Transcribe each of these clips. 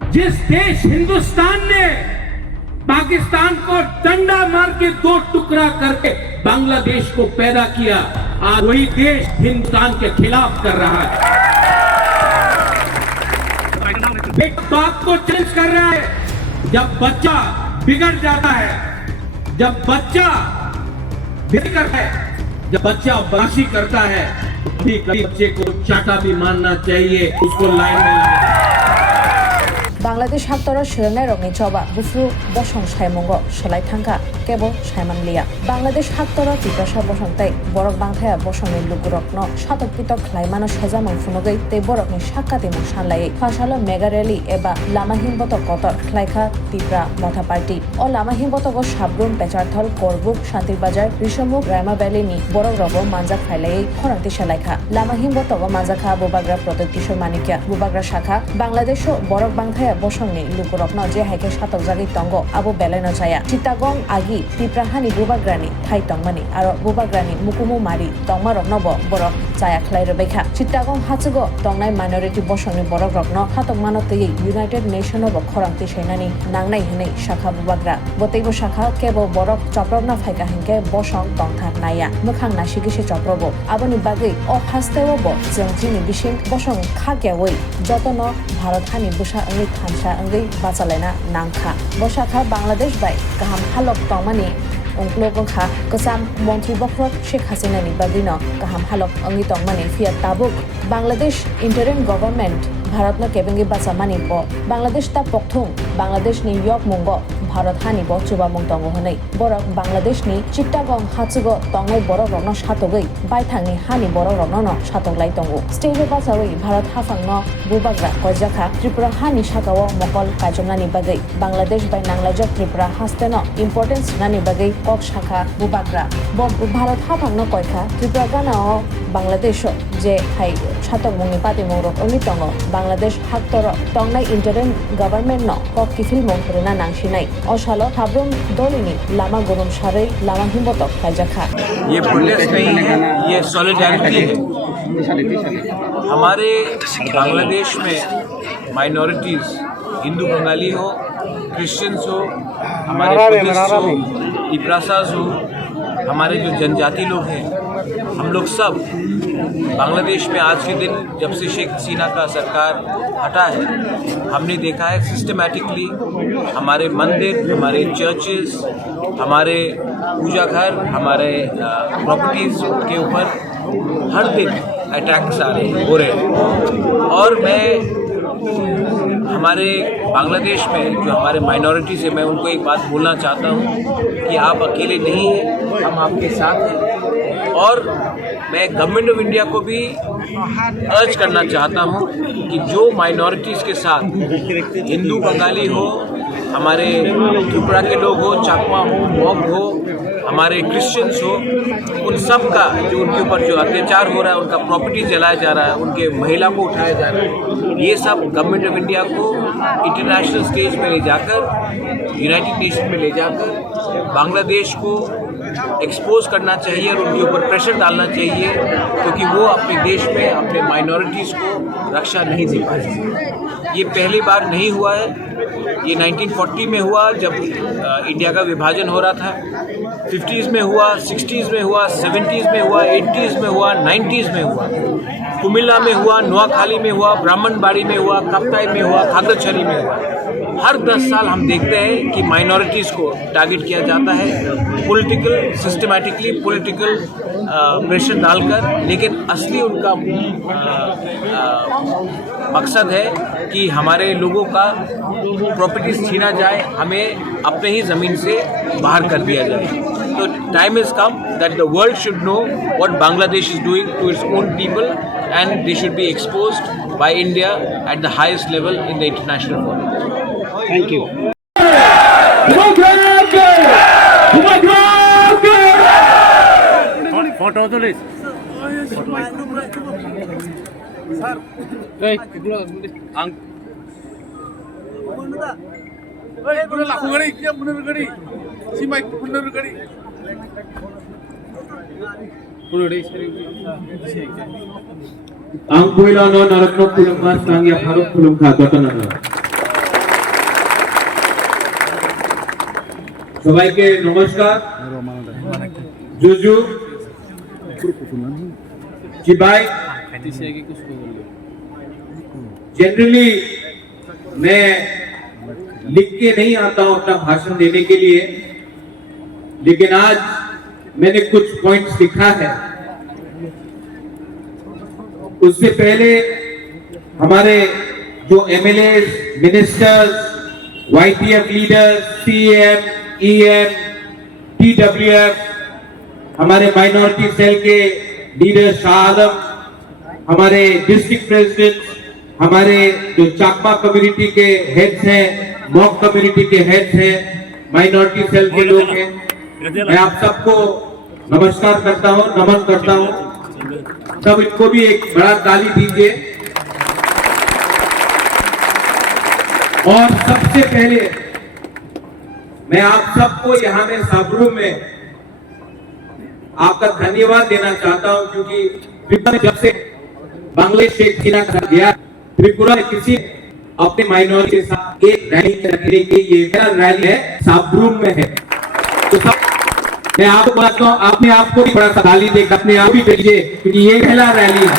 जिस देश हिंदुस्तान ने पाकिस्तान को डंडा मार के दो टुकड़ा करके बांग्लादेश को पैदा किया, आज वही देश हिंदुस्तान के खिलाफ कर रहा है। एक बात को चेंज कर रहा है। जब बच्चा बिगड़ जाता है, जब बच्चा बिगड़ है, जब बच्चा बदमाशी करता है, कभी कभी बच्चे को चाटा भी मारना चाहिए, उसको लाइन में लाना। बांग्लादेश हाक्तर शिरने रंगनी चौबा गुफु बसं साइमंग सलाई थांका केबल साइमानलिया बांग्लादेश हाक्तर तिप्रासा बसंताई बरक बांथाया बसंनि लुगुरकनो सातक पितक ख्लाइमानो सेजामं फुनुगै ते बरकनि साक्कातिमं सानलायै फासालो मेगा रैली एबा लामाहिंबत कतर ख्लाइखा तिप्रा मथा पार्टी अ लामाहिंबतगो साब्रुम पेचारथल करबुक शान्तिरबाजार रिसमुक रायमा भ्यालीनि बरक रगो मानजा खाइलायै खरांति सालायखा लामाहिंबतगो मानजाखा बुबाग्रा प्रदीप किशोर मानिकिया बुबाग्रा शाखा बांग्लादेशो बरक बांथाया बसंनि लुगुरकनो जे हाइके सातक जागै तंगो आबो बेलायनो जाया चिटागं आगि तिप्राहानि बुबाग्रानि थाइ तंमानि आरो बुबाग्रानि मुकुमु मारि तंमारकनोबो बरक जाया ख्लाइरबायखा चिटागं हाचुगो तंनाय माइनरिटी बसंनि बरक रकनो हातक मानतयै यूनाइटेड नेशनबो खरांति सैनानि नांनाय हनै शाखा बुबाग्रा बतैबो शाखा केबो बरक चप्रबना फाइका हिंके बसं तंथा नाया मोखां नासिगिसे चप्रबो आबोनि बागै अ फास्तेवबो जोंथिनि बिसिं बसं खाग्यावै जतन भारत हानि बुसा अंगै थानसा अंगै बाचालायना नांखा बसाखा बांग्लादेश बाय गाहाम हालक तंमानि अंक्लोगखा गोजाम मन्त्रि बख्रक शेख हासिनानि बागैनो गाहाम हालक अंगै तंमानि फिया ताबुक बांग्लादेश इंटरिम गवर्नमेंट भारतनो केबेंगे बाचामानि ब बांग्लादेश ता पक्थुं बांग्लादेशनि यक मुंगो भारत हानि ब चुबा मुंतंगो हनै बरक बांग्लादेशनि चिट्टागं हाचुगो तंनाय बरक रकनो सातगै बायथांनि हानि बरक रकनो सातगलाय तंगो स्टेजे बाचावै भारत हाफांनो बुबाग्रा गजाखा त्रिपुरा हानि सागाव मकल काजमनानि बागै बांग्लादेश बाय नांलाजक त्रिपुरा हास्तेनो इम्पोर्टेन्स नानि बागै कक शाखा बुबाग्रा ब भारत हाफांनो कयखा त्रिपुरा गानाओ बांग्लादेश जे हाय सातक मुंनि पाति मुंरक अंगि तंगो बांग्लादेश हाक्तर तंनाय इंटरिम गवर्नमेंट न कक किफिल मुं रेना नांसिनाय अशालो थाब्रुम दलिनी लामा गुरुम सारै लामा हिम्बतक खायजाखा ये प्रोटेस्ट नहीं है, ये सॉलिडारिटी है। हमारे बांग्लादेश में माइनॉरिटीज हिंदू बंगाली हो, क्रिश्चियंस हो, हमारे बुद्धिस्ट हो, तिप्रासाज हो, हमारे जो जनजाति लोग हैं, हम लोग सब बांग्लादेश में आज के दिन जब से शेख हसीना का सरकार हटा है, हमने देखा है सिस्टमैटिकली हमारे मंदिर, हमारे चर्चेस, हमारे पूजा घर, हमारे प्रॉपर्टीज के ऊपर हर दिन अटैक्स आ रहे हैं, हो रहे हैं। और मैं हमारे बांग्लादेश में जो हमारे माइनॉरिटीज़ है, मैं उनको एक बात बोलना चाहता हूँ कि आप अकेले नहीं हैं, हम आपके साथ हैं। और मैं गवर्नमेंट ऑफ इंडिया को भी अर्ज करना चाहता हूँ कि जो माइनॉरिटीज़ के साथ हिंदू बंगाली हो, हमारे त्रिपुरा के लोग हो, चाकमा हो, मॉग हो, हमारे क्रिश्चियंस हो, उन सब का जो उनके ऊपर जो अत्याचार हो रहा है, उनका प्रॉपर्टी जलाया जा रहा है, उनके महिला को उठाया जा रहा है, ये सब गवर्नमेंट ऑफ इंडिया को इंटरनेशनल स्टेज में ले जाकर, यूनाइटेड नेशन में ले जाकर बांग्लादेश को एक्सपोज करना चाहिए और उनके ऊपर प्रेशर डालना चाहिए, क्योंकि वो अपने देश में अपने माइनॉरिटीज़ को रक्षा नहीं दे पाए। ये पहली बार नहीं हुआ है, ये 1940 में हुआ जब इंडिया का विभाजन हो रहा था, 50s में हुआ, 60s में हुआ, 70s में हुआ, 80s में हुआ, 90s में हुआ, कुमिल्ला में हुआ, नोआखाली में हुआ, ब्राह्मणबाड़ी में हुआ, कप्ताई में हुआ, खागरछरी में हुआ। हर 10 साल हम देखते हैं कि माइनॉरिटीज़ को टारगेट किया जाता है पॉलिटिकल, सिस्टमैटिकली पॉलिटिकल प्रेशर डालकर, लेकिन असली उनका मकसद है कि हमारे लोगों का प्रॉपर्टीज छीना जाए, हमें अपने ही ज़मीन से बाहर कर दिया जाए। तो time is come that the world should know what Bangladesh is doing to its own people and they should be exposed by India at the highest level in the international forum. Thank you. Photo तो ले sir लाखो गाड़ी क्या bener गाड़ी si Mike bener गाड़ी ang puila no naratno kulungmas tangya harap kulungka gotanano সবাইকে নমস্কার জুজু जी भाई जनरली मैं लिख के नहीं आता हूं अपना भाषण देने के लिए, लेकिन आज मैंने कुछ पॉइंट्स लिखा है। उससे पहले हमारे जो MLA, ministers, YPF leaders, CM, EM, TWF, हमारे माइनॉरिटी सेल के लीडर शाह आलम, हमारे डिस्ट्रिक्ट प्रेसिडेंट, हमारे जो चाकमा कम्युनिटी के हेड्स हैं, मॉक कम्युनिटी के हेड्स हैं, माइनॉरिटी सेल के लोग हैं, मैं आप सबको नमस्कार करता हूं, नमन करता हूं। सब इनको भी एक बड़ा ताली दीजिए। और सबसे पहले मैं आप सबको यहां में साबरू में आपका धन्यवाद देना चाहता हूं, क्योंकि त्रिपुरा में जब से बांग्लादेश शेख हसीना का गया, त्रिपुरा में किसी अपने माइनॉरिटी के साथ एक रैली करने के ये मेरा रैली है, साबरूम में है। तो सब मैं आपको बताता हूं, आपने आपको भी बड़ा सा ताली देकर अपने आप भी भेजिए, क्योंकि ये पहला रैली है।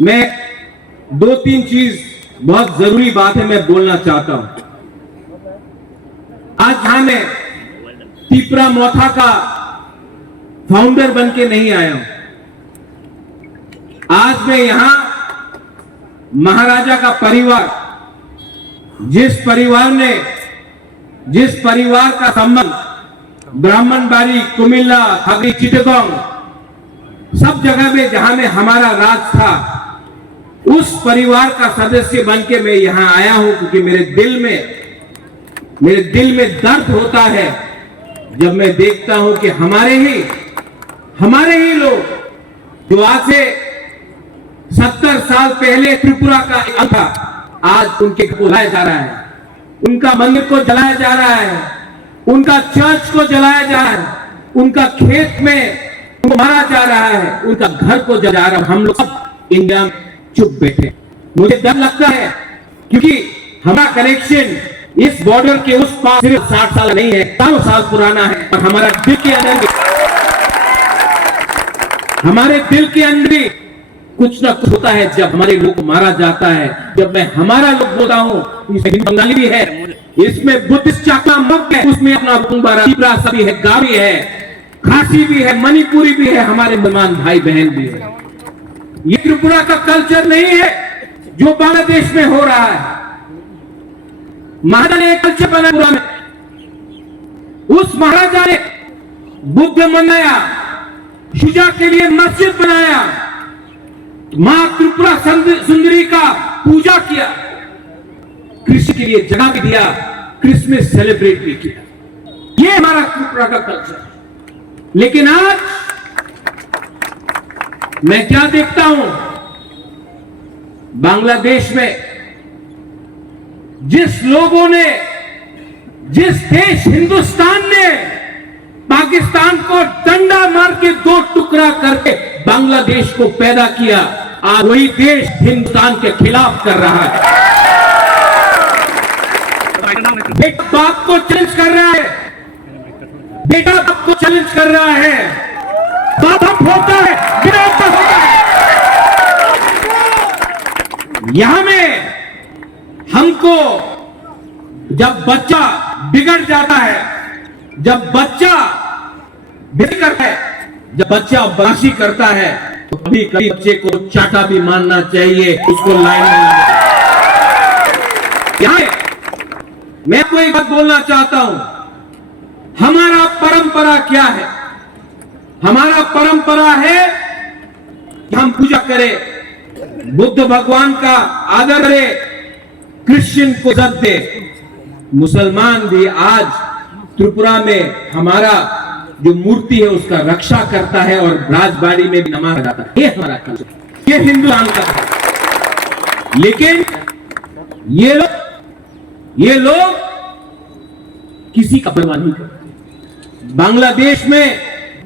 मैं 2-3 चीज बहुत जरूरी बात है मैं बोलना चाहता हूं। आज यहां मैं त्रिपुरा मोथा का फाउंडर बन के नहीं आया हूं। आज मैं यहां महाराजा का परिवार, जिस परिवार का संबंध ब्राह्मणबाड़ी, कुमिल्ला, खगड़ी, चिटगांव सब जगह में जहां में हमारा राज था, उस परिवार का सदस्य बन के मैं यहां आया हूं, क्योंकि मेरे दिल में दर्द होता है जब मैं देखता हूं कि हमारे ही लोग जो आज से 70 साल पहले त्रिपुरा का एक था, आज उनके को जलाया जा रहा है, उनका मंदिर को जलाया जा रहा है, उनका चर्च को जलाया जा रहा है, उनका खेत में उनको मारा जा रहा है, उनका घर को जला जा रहा है। हम लोग सब इंडिया में चुप बैठे। मुझे डर लगता है, क्योंकि हमारा कनेक्शन इस बॉर्डर के उस पार सिर्फ 60 साल नहीं है, 100 साल पुराना है। और हमारे दिल के अंदर कुछ ना कुछ होता है जब हमारे लोग को मारा जाता है। जब मैं हमारा लोग बोलता हूं, इसमें बंगाली भी है, इसमें बुद्धिस्ट चाकमा मग है, उसमें अपना त्रिपुरा सभी है, गावी है, खासी भी है, मणिपुरी भी है, हमारे मुसलमान भाई बहन भी है। ये त्रिपुरा का कल्चर नहीं है जो बांग्लादेश में हो रहा है। महाराजा ने एक कल्चर बनाया पूरा में। उस महाराजा ने बुद्ध बनाया, शुजा के लिए मस्जिद बनाया, मां त्रिपुरा सुंदरी का पूजा किया, कृष्ण के लिए जगह भी दिया, क्रिसमस सेलिब्रेट भी किया। ये हमारा त्रिपुरा का कल्चर। लेकिन आज मैं क्या देखता हूं, बांग्लादेश में जिस देश हिंदुस्तान ने पाकिस्तान को डंडा मार के 2 टुकड़ा करके बांग्लादेश को पैदा किया, आज वही देश हिंदुस्तान के खिलाफ कर रहा है। बेटा बाप को चैलेंज कर रहा है, बेटा बाप को चैलेंज कर रहा है। बाप होता है, विरोध होता है। यहां में हमको जब बच्चा बिगड़ जाता है, जब बच्चा करता है, जब बच्चा बदमाशी करता है, तो कभी कभी बच्चे को चाटा भी मारना चाहिए, उसको लाइन में लाना। मैं कोई बात बोलना चाहता हूं। हमारा परंपरा क्या है? हमारा परंपरा है कि हम पूजा करें, बुद्ध भगवान का आदर करें, क्रिश्चियन को इज्जत दे। मुसलमान भी आज त्रिपुरा में हमारा जो मूर्ति है उसका रक्षा करता है और राजबाड़ी में भी नमाज जाता है। ये हमारा कल्चर, ये हिंदुस्तान का है। लेकिन ये लोग किसी का परवाह नहीं करते।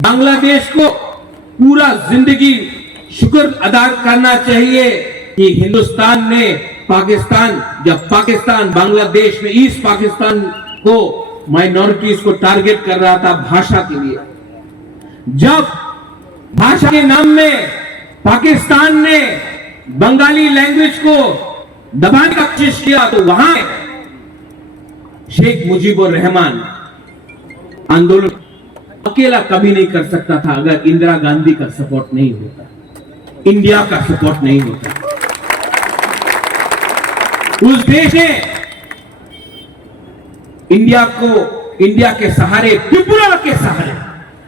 बांग्लादेश को पूरा जिंदगी शुक्र अदा करना चाहिए कि हिंदुस्तान ने जब पाकिस्तान बांग्लादेश में ईस्ट पाकिस्तान को माइनॉरिटीज को टारगेट कर रहा था भाषा के लिए, जब भाषा के नाम में पाकिस्तान ने बंगाली लैंग्वेज को दबाने का कोशिश किया, तो वहां शेख मुजीबुर रहमान आंदोलन अकेला कभी नहीं कर सकता था अगर इंदिरा गांधी का सपोर्ट नहीं होता, इंडिया का सपोर्ट नहीं होता। उस देश ने इंडिया के सहारे, त्रिपुरा के सहारे,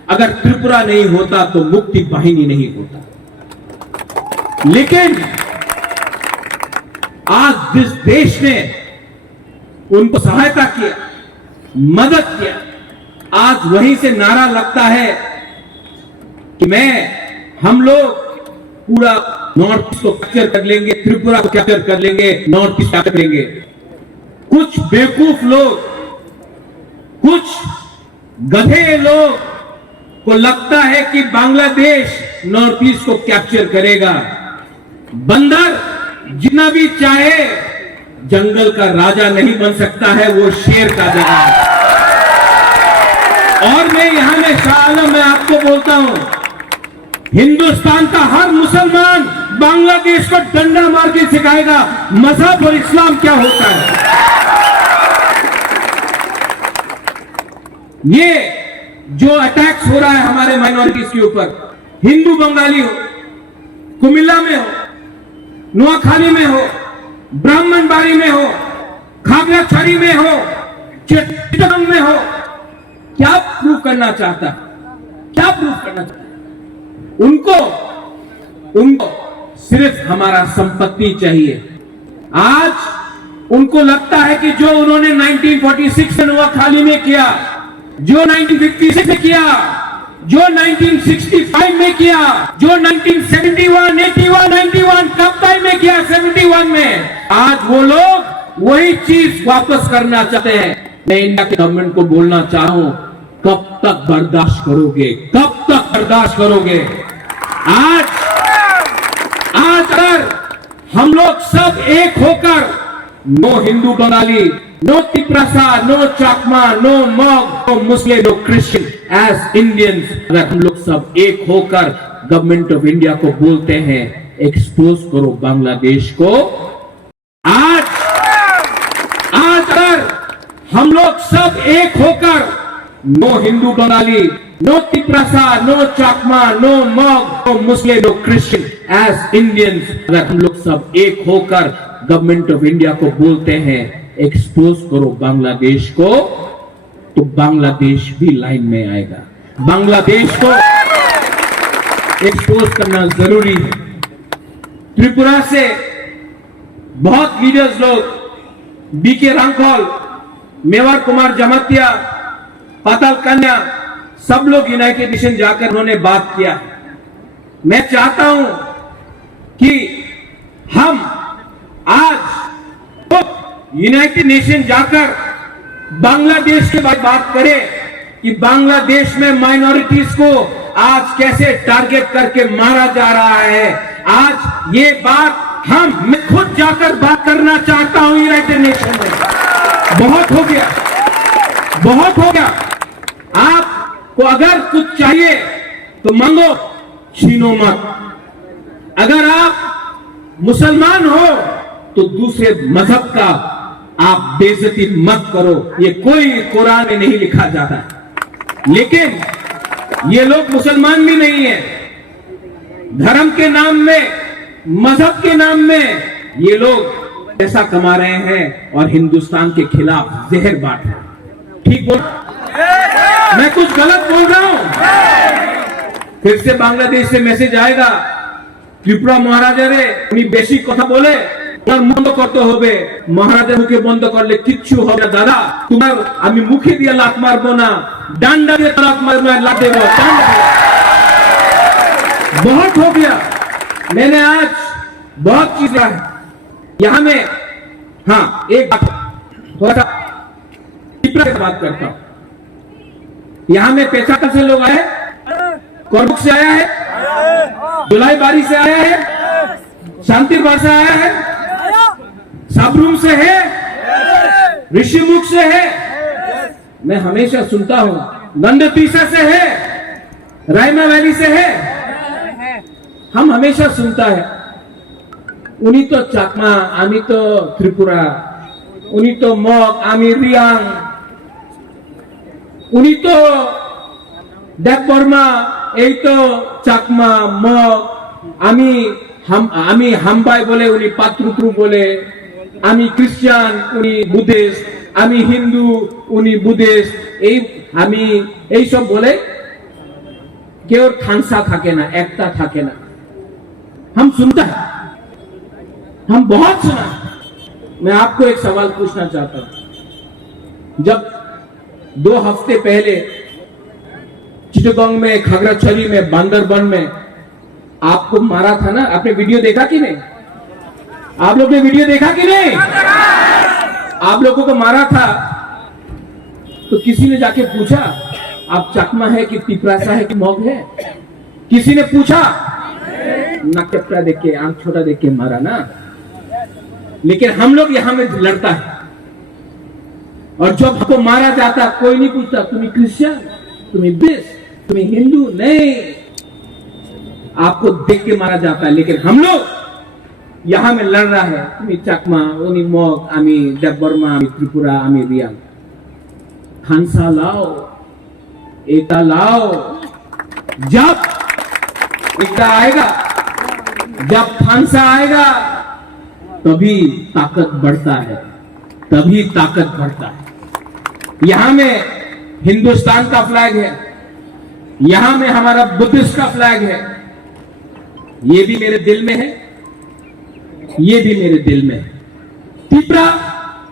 अगर त्रिपुरा नहीं होता तो मुक्ति वाहिनी नहीं होता। लेकिन आज जिस देश ने उनको सहायता किया, मदद किया, आज वहीं से नारा लगता है कि हम लोग पूरा नॉर्थ ईस्ट को कैप्चर कर लेंगे, त्रिपुरा को कैप्चर कर लेंगे, नॉर्थ ईस्ट कैप्चर करेंगे। कुछ बेवकूफ लोग, कुछ गधे लोग को लगता है कि बांग्लादेश नॉर्थ ईस्ट को कैप्चर करेगा। बंदर जितना भी चाहे जंगल का राजा नहीं बन सकता है, वो शेर का जगह है। और मैं यहां में शाह आलम मैं आपको बोलता हूं, हिंदुस्तान का हर मुसलमान बांग्लादेश को डंडा मार के सिखाएगा मजहब और इस्लाम क्या होता है। ये जो अटैक्स हो रहा है हमारे माइनॉरिटीज के ऊपर, हिंदू बंगाली हो, कुमिल्ला में हो, नोआखाली में हो, ब्राह्मणबाड़ी में हो, खागड़ाछड़ी में हो, चिट्टगांव में हो, क्या प्रूव करना चाहता है? क्या प्रूव करना चाहता है? उनको सिर्फ हमारा संपत्ति चाहिए। आज उनको लगता है कि जो उन्होंने 1946 में नोआखाली में किया, जो 1956 में किया, जो 1965 में किया, जो 1971, 81, 91 कब में किया, 71 में, आज वो लोग वही चीज वापस करना चाहते हैं। मैं इंडिया के गवर्नमेंट को बोलना चाह रहा हूं, कब तक बर्दाश्त करोगे? कब तक बर्दाश्त करोगे? आज अगर हम लोग सब एक होकर, no Hindu Bengali, no Tiprasa, no Chakma, no Mog, no Muslim, no Christian, as Indians, अगर हम लोग सब एक होकर गवर्नमेंट ऑफ इंडिया को बोलते हैं एक्सपोज करो बांग्लादेश को, आज अगर हम लोग सब एक होकर, no Hindu Bengali, no Tiprasa, no Chakma, no Mog, no Muslim, no Christian, as Indians, अगर हम लोग सब एक होकर गवर्नमेंट ऑफ इंडिया को बोलते हैं एक्सपोज करो बांग्लादेश को, तो बांग्लादेश भी लाइन में आएगा। बांग्लादेश को एक्सपोज करना जरूरी है। त्रिपुरा से बहुत लीडर्स लोग, बीके रांखल, मेवार कुमार जमातिया, पाताल कन्या, सब लोग यूनाइटेड नेशन जाकर उन्होंने बात किया। मैं चाहता हूं कि हम आज तो यूनाइटेड नेशन जाकर बांग्लादेश के बारे में बात करें कि बांग्लादेश में माइनॉरिटीज को आज कैसे टारगेट करके मारा जा रहा है। आज ये बात मैं खुद जाकर बात करना चाहता हूं यूनाइटेड नेशन में। बहुत हो गया, बहुत हो गया। आपको अगर कुछ चाहिए तो मांगो, छीनो मत। अगर आप मुसलमान हो तो दूसरे मजहब का आप बेइज्जती मत करो, ये कोई कुरान में नहीं लिखा जाता है। लेकिन ये लोग मुसलमान भी नहीं है, धर्म के नाम में, मजहब के नाम में ये लोग पैसा कमा रहे हैं और हिंदुस्तान के खिलाफ जहर बांट रहे हैं। ठीक बोल, मैं कुछ गलत बोल रहा हूं? फिर से बांग्लादेश से मैसेज आएगा, त्रिपुरा महाराजा रे उनी बेशी कथा बोले बंद करते होबे, महाराजा मुखे बंद करले किच्छु होबे ना दादा, तुम्हार आमी मुखे दिए लात मारबो ना, डंडा दिए लात मारबो, लात देबो, बहुत हो गया। मैंने आज बहुत चीजें है यहां में। हाँ, एक थोड़ा सा त्रिपुरा से बात करता हूं। यहां में पेशावर से लोग आए, कोरबुक से आया है, जुलाई बारी से आया है, शांतिगढ़ से आया है, सबरूम से है, ऋषिमुख से है, मैं हमेशा सुनता हूं, गंडतीसा से है, रायमा वैली से है, हम हमेशा सुनता है। उन्हीं तो चाकमा, आमी तो त्रिपुरा, उन्हीं तो मग, आमी रियांग, उन्हीं तो देव बर्मा, এই তো চাকমা, মগ, আমি হাম্বাই বলে, উনি পাত্রুত্রু বলে, আমি খ্রিস্টান, উনি বুদ্ধিস্ট, আমি হিন্দু, উনি বুদ্ধিস্ট, আমি এইসব বলে কেউ ঠান্সা থাকে না, একটা থাকে না। हम सुनता है, हम बहुत सुना। मैं आपको एक सवाल पूछना चाहता हूं। जब 2 हफ्ते पहले चिटगोंग में, खागड़ाछड़ी में, बांदरबन में आपको मारा था ना, आपने वीडियो देखा कि नहीं? आप लोग ने वीडियो देखा कि नहीं? आप लोगों को मारा था तो किसी ने जाके पूछा आप चकमा है कि तिपरासा है कि मॉग है? किसी ने पूछा? नकपरा देख के, आंख छोटा देख के मारा ना। लेकिन हम लोग यहां में लड़ता है, और जब हमको मारा जाता कोई नहीं पूछता तुम्हें क्रिश्चियन, तुम्हें बुद्धिस्ट, तुम्हें हिंदू, नहीं, आपको देख के मारा जाता है। लेकिन हम लोग यहां में लड़ रहा है, तुम्हें चकमा, उनी मॉग, आमी देव बर्मा, आमी त्रिपुरा, आमी रियांग। खानसा लाओ, एकता लाओ। जब एकता आएगा, जब खानसा आएगा, तभी ताकत बढ़ता है, तभी ताकत बढ़ता है। यहां में हिंदुस्तान का फ्लैग है, यहां में हमारा बुद्धिस्ट का फ्लैग है, ये भी मेरे दिल में है, ये भी मेरे दिल में है। त्रिपुरा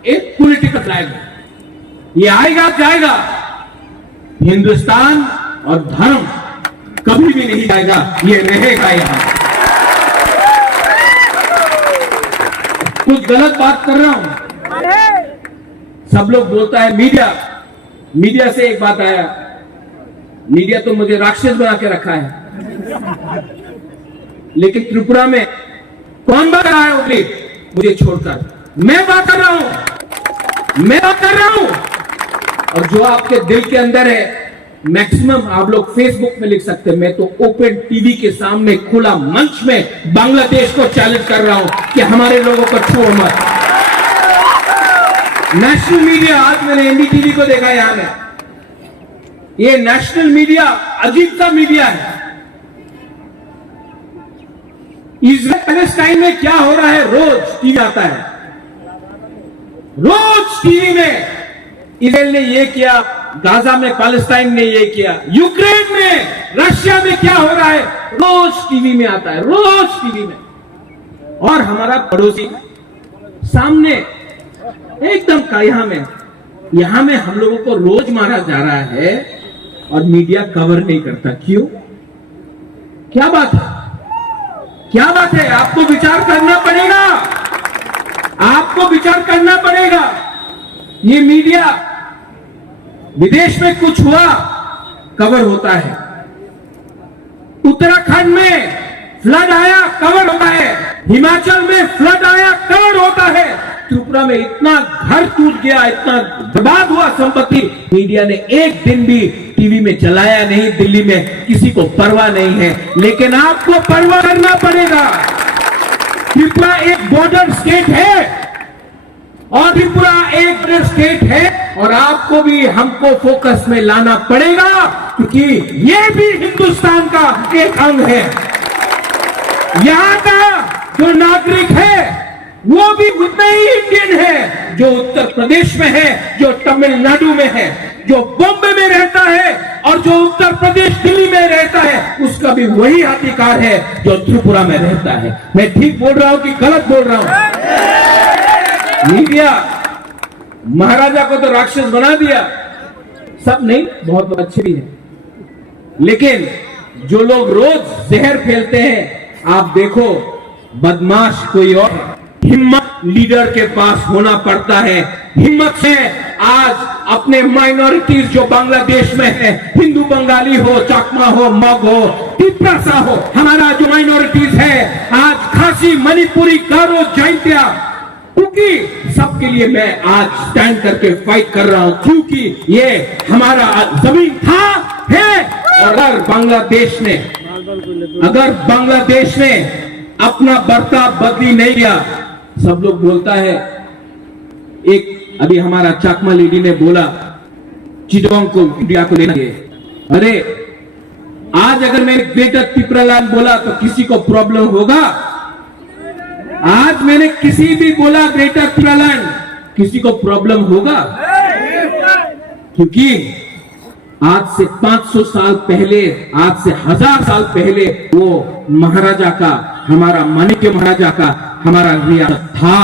एक पॉलिटिकल फ्लैग है, ये आएगा जाएगा, हिंदुस्तान और धर्म कभी भी नहीं जाएगा, ये रहेगा यहां। कुछ गलत बात कर रहा हूं, सब लोग बोलता है मीडिया से एक बात आया, मीडिया तो मुझे राक्षस बना के रखा है। लेकिन त्रिपुरा में कौन बात कर रहा है उगली मुझे छोड़कर? मैं बात कर रहा हूं, मैं बात कर रहा हूं। और जो आपके दिल के अंदर है, मैक्सिमम आप लोग फेसबुक में लिख सकते हैं। मैं तो ओपन टीवी के सामने खुला मंच में बांग्लादेश को चैलेंज कर रहा हूं कि हमारे लोगों को छोड़ मत। नेशनल मीडिया, आज मैंने एनडीटीवी को देखा यहां में, ये नेशनल मीडिया अजीब सा मीडिया है। इजराइल पैलेस्टाइन में क्या हो रहा है रोज टीवी आता है, रोज टीवी में इजराइल ने ये किया, गाजा में पैलेस्टाइन ने ये किया, यूक्रेन में, रशिया में क्या हो रहा है, रोज टीवी में आता है, रोज टीवी में। और हमारा पड़ोसी सामने एकदम यहां में हम लोगों को रोज मारा जा रहा है और मीडिया कवर नहीं करता। क्यों? क्या बात है? क्या बात है? आपको विचार करना पड़ेगा, आपको विचार करना पड़ेगा। ये मीडिया, विदेश में कुछ हुआ कवर होता है, उत्तराखंड में फ्लड आया कवर होता है, हिमाचल में फ्लड आया कवर होता है, त्रिपुरा में इतना घर टूट गया, इतना बर्बाद हुआ संपत्ति, मीडिया ने एक दिन भी टीवी में चलाया नहीं। दिल्ली में किसी को परवाह नहीं है, लेकिन आपको परवाह करना पड़ेगा। त्रिपुरा एक बॉर्डर स्टेट है, और त्रिपुरा एक बॉर्डर स्टेट है, और आपको भी हमको फोकस में लाना पड़ेगा, क्योंकि ये भी हिंदुस्तान का एक अंग है। यहां का जो नागरिक है वो भी उतना ही इंडियन है जो उत्तर प्रदेश में है, जो तमिलनाडु में है, जो बॉम्बे में रहता है, और जो उत्तर प्रदेश दिल्ली में रहता है, उसका भी वही अधिकार है जो त्रिपुरा में रहता है। मैं ठीक बोल रहा हूं कि गलत बोल रहा हूं? मीडिया महाराजा को तो राक्षस बना दिया, सब नहीं, बहुत अच्छे भी हैं, लेकिन जो लोग रोज जहर फैलते हैं, आप देखो बदमाश कोई और है। हिम्मत लीडर के पास होना पड़ता है, हिम्मत से आज अपने माइनॉरिटीज जो बांग्लादेश में है, हिंदू बंगाली हो, चाकमा हो, मग हो, तिपरासा हो, हमारा जो माइनॉरिटीज है, आज खासी, मणिपुरी, गारो, जैंतिया, क्योंकि सबके लिए मैं आज स्टैंड करके फाइट कर रहा हूं, क्योंकि ये हमारा जमीन था, है। और अगर बांग्लादेश ने अपना बर्ताव बदली नहीं किया, सब लोग बोलता है, एक अभी हमारा चाकमा लेडी ने बोला चिटगांव को इंडिया को लेना है। अरे आज अगर मैंने ग्रेटर त्रिपुरालैंड बोला तो किसी को प्रॉब्लम होगा? आज मैंने किसी भी बोला ग्रेटर त्रिपुरालैंड, किसी को प्रॉब्लम होगा? क्योंकि आज से 500 साल पहले, आज से 1000 साल पहले वो महाराजा का, हमारा माणिक्य महाराजा का हमारा रियासत था।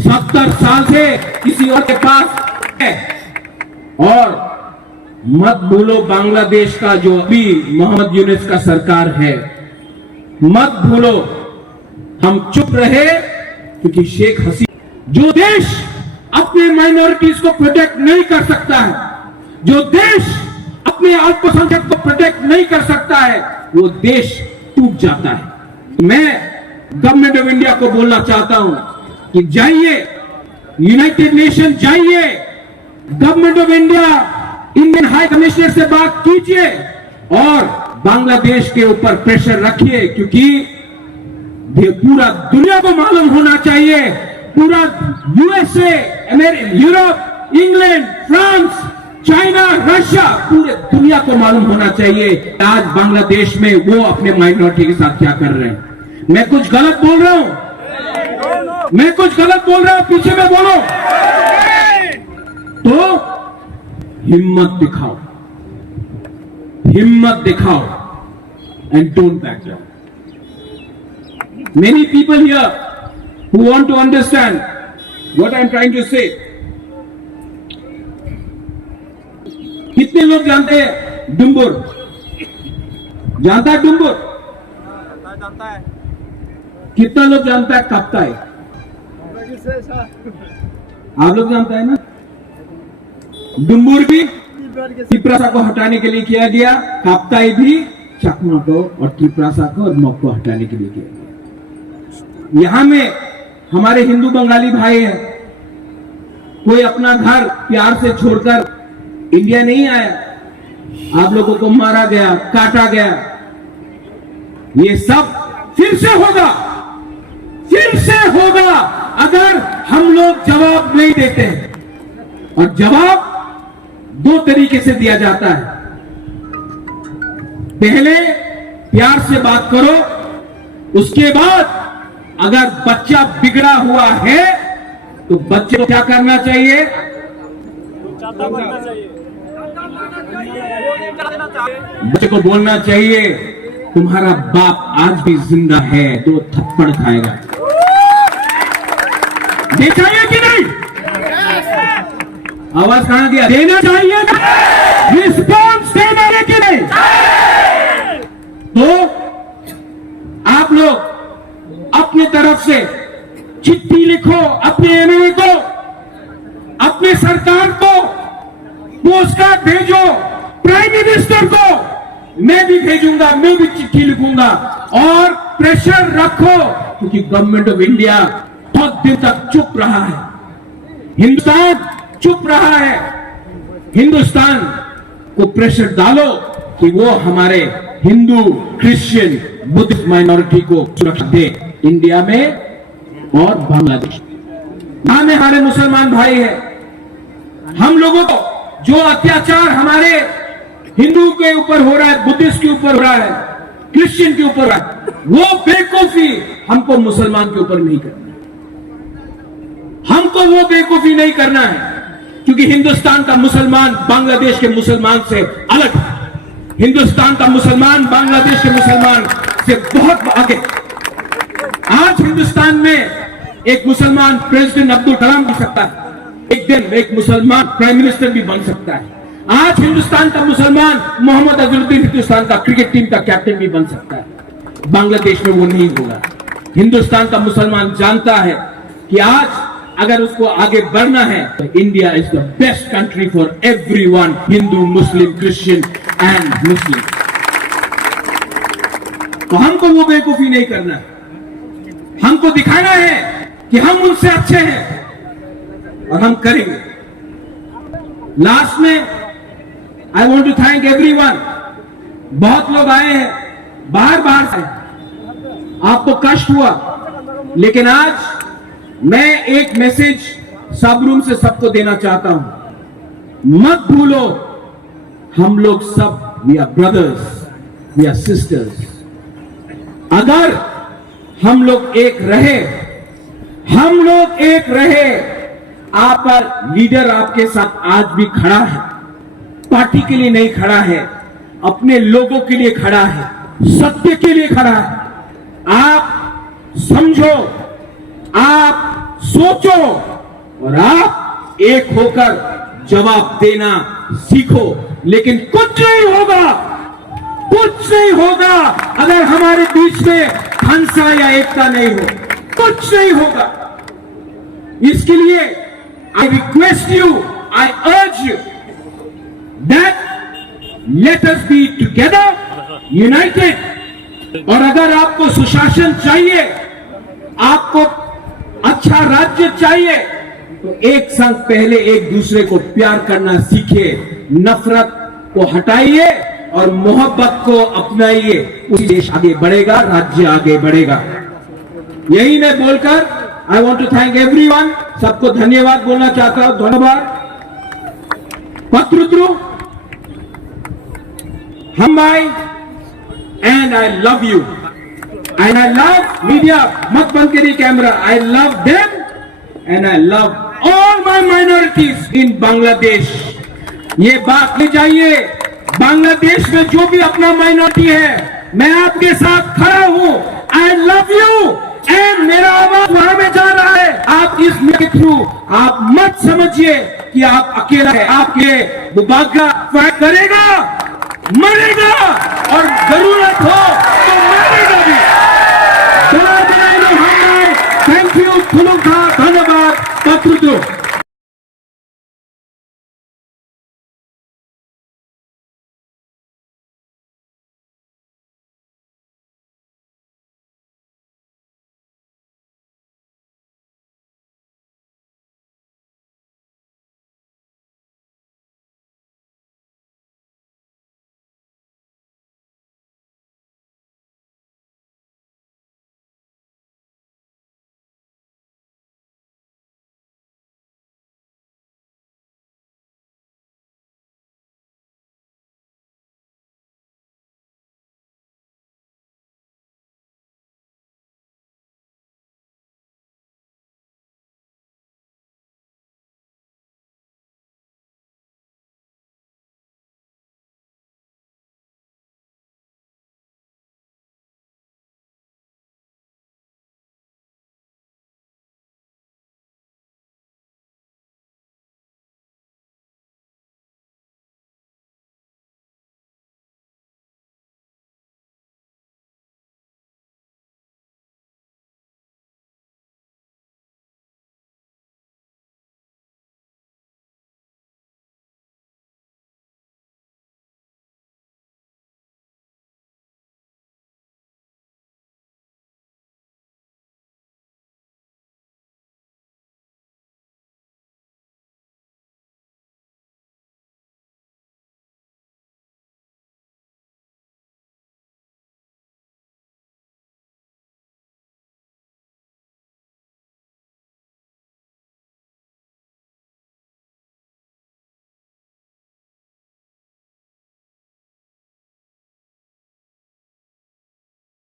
70 साल से किसी और के पास है। और मत भूलो बांग्लादेश का जो अभी मोहम्मद यूनुस का सरकार है, मत भूलो। हम चुप रहे क्योंकि शेख हसीना, जो देश अपने माइनॉरिटीज को प्रोटेक्ट नहीं कर सकता है, जो देश अपने अल्पसंख्यक को प्रोटेक्ट नहीं कर सकता है, वो देश टूट जाता है। मैं गवर्नमेंट ऑफ इंडिया को बोलना चाहता हूं कि जाइए यूनाइटेड नेशन, जाइए government of India Indian high commissioner से बात कीजिए और बांग्लादेश के ऊपर प्रेशर रखिए, क्योंकि पूरा दुनिया को मालूम होना चाहिए, पूरा USA, Europe, England, France, China, Russia, पूरे दुनिया को मालूम होना चाहिए आज बांग्लादेश में वो अपने माइनॉरिटी के साथ क्या कर रहे हैं। मैं कुछ गलत बोल रहा हूं? मैं कुछ गलत बोल रहा हूं? पीछे में बोलो तो हिम्मत दिखाओ, हिम्मत दिखाओ and don't back down. Many people here who want to understand what I am trying to say. कितने लोग जानते हैं डुम्बुर? जानता है डुम्बुर? जानता है। कितना लोग जानता है काप्ताई? आप लोग जानता है ना? डुम्बुर भी त्रिपुरा को हटाने के लिए किया गया, काप्ताई भी चकमा को और त्रिपुरा को और मग को हटाने के लिए किया गया। यहां में हमारे हिंदू बंगाली भाई हैं, कोई अपना घर प्यार से छोड़कर इंडिया नहीं आया, आप लोगों को मारा गया, काटा गया। ये सब फिर से होगा, फिर से होगा अगर हम लोग जवाब नहीं देते हैं। और जवाब दो तरीके से दिया जाता है, पहले प्यार से बात करो, उसके बाद अगर बच्चा बिगड़ा हुआ है तो बच्चे को क्या करना चाहिए? बच्चे को बोलना चाहिए तुम्हारा बाप आज भी जिंदा है, तो थप्पड़ खाएगा। ये चाहिए कि नहीं? आवाज कहां गया? देना चाहिए, रिस्पॉन्स देना है कि नहीं? तो आप लोग अपने तरफ से चिट्ठी लिखो, अपने एमएलए को, अपने सरकार को पोस्टकार्ड भेजो, प्राइम मिनिस्टर को मैं भी भेजूंगा, मैं भी चिट्ठी लिखूंगा और प्रेशर रखो, क्योंकि गवर्नमेंट ऑफ इंडिया बहुत दिन तक चुप रहा है, हिंदुस्तान चुप रहा है। हिंदुस्तान को प्रेशर डालो कि वो हमारे हिंदू, क्रिश्चियन, बुद्धिस्ट माइनॉरिटी को सुरक्षा दे इंडिया में और बांग्लादेश। यहां में हमारे मुसलमान भाई हैं, हम लोगों को जो अत्याचार हमारे हिंदू के ऊपर हो रहा है, बुद्धिस्ट के ऊपर हो रहा है, क्रिश्चियन के ऊपर हो रहा है, वो बेवकूफी हमको मुसलमान के ऊपर नहीं करना है। हमको वो बेवकूफी नहीं करना है, क्योंकि हिंदुस्तान का मुसलमान बांग्लादेश के मुसलमान से अलग है। हिंदुस्तान का मुसलमान बांग्लादेश के मुसलमान से बहुत आगे। आज हिंदुस्तान में एक मुसलमान प्रेसिडेंट अब्दुल कलाम बन सकता है, एक दिन एक मुसलमान प्राइम मिनिस्टर भी बन सकता है। आज हिंदुस्तान का मुसलमान मोहम्मद अजहरुद्दीन हिंदुस्तान का क्रिकेट टीम का कैप्टन भी बन सकता है। बांग्लादेश में वो नहीं होगा। हिंदुस्तान का मुसलमान जानता है कि आज अगर उसको आगे बढ़ना है तो India is the best country for everyone, Hindu, Muslim, Christian and Muslim. तो हमको वो बेवकूफी नहीं करना है, हमको दिखाना है कि हम उनसे अच्छे हैं और हम करेंगे। लास्ट में I want to thank everyone. बहुत लोग आए हैं, बाहर से, आपको कष्ट हुआ, लेकिन आज मैं एक मैसेज सब रूम से सबको देना चाहता हूं। मत भूलो, हम लोग सब we are brothers, we are sisters. अगर हम लोग एक रहे, आपका लीडर आपके साथ आज भी खड़ा है, पार्टी के लिए नहीं खड़ा है, अपने लोगों के लिए खड़ा है, सत्य के लिए खड़ा है। आप समझो, आप सोचो और आप एक होकर जवाब देना सीखो। लेकिन कुछ नहीं होगा अगर हमारे बीच में हंसा या एकता नहीं हो, कुछ नहीं होगा। इसके लिए I request you, I urge you that let us be together, United. और अगर आपको सुशासन चाहिए, आपको अच्छा राज्य चाहिए, तो एक संग पहले एक दूसरे को प्यार करना सीखिए, नफरत को हटाइए और मोहब्बत को अपनाइए। उसी देश आगे बढ़ेगा, राज्य आगे बढ़ेगा। यही मैं बोलकर I want to thank everyone. सबको धन्यवाद बोलना चाहता हूं। धन्यवाद पत्रद्रु, हम भाई, and I love you and I love media. मत बंद करिए camera. I love them and I love all my minorities in Bangladesh. ये बात ले जाइए, बांग्लादेश में जो भी अपना माइनॉरिटी है, मैं आपके साथ खड़ा हूं। आई लव यू एंड मेरा आवाज वहां में जा रहा है। आप इस के थ्रू आप मत समझिए कि आप अकेला है। आपके बुबागा फाइट करेगा, मरेगा और जरूरत हो तो मरेगा भी। थैंक यू, धन्यवाद पत्रद्रु।